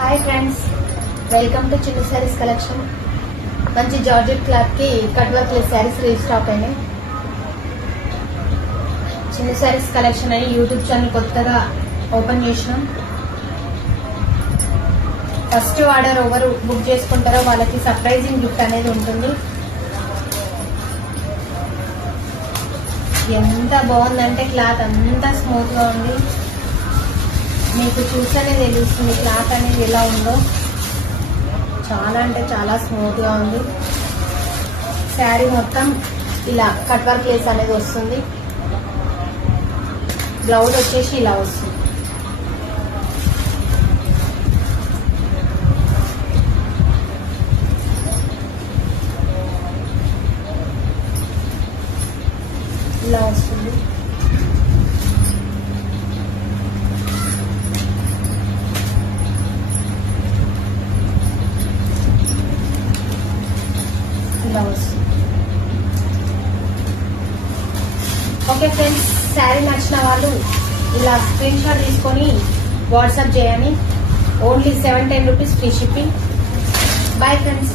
Hi friends, welcome to చిన్న శారీస్ కలెక్షన్. మంచి georgette cloth కి కట్ వర్క్ లెస్ శారీస్ రీస్టాక్ అయినాయి. చిన్న శారీస్ కలెక్షన్ అని యూట్యూబ్ ఛానల్ కొత్తగా ఓపెన్ చేసినాం. ఫస్ట్ ఆర్డర్ ఎవరు బుక్ చేసుకుంటారో వాళ్ళకి సర్ప్రైజింగ్ గిఫ్ట్ అనేది ఉంటుంది. ఎంత బాగుందంటే క్లాత్ అంతా స్మూత్ గా ఉంది. మీకు చూస్తేనే తెలుస్తుంది క్లాత్ అనేది ఎలా ఉందో. చాలా అంటే చాలా స్మూత్ గా ఉంది. శారీ మొత్తం ఇలా కట్ వర్క్ లేస్ అనేది వస్తుంది. బ్లౌజ్ వచ్చేసి ఇలా వస్తుంది. ఇలా వస్తుంది. ఇలా వస్తుంది. ఓకే ఫ్రెండ్స్, శారీ నచ్చిన వాళ్ళు ఇలా స్క్రీన్ షాట్ తీసుకొని వాట్సాప్ చేయండి. Only 710 rupees free shipping. Bye friends.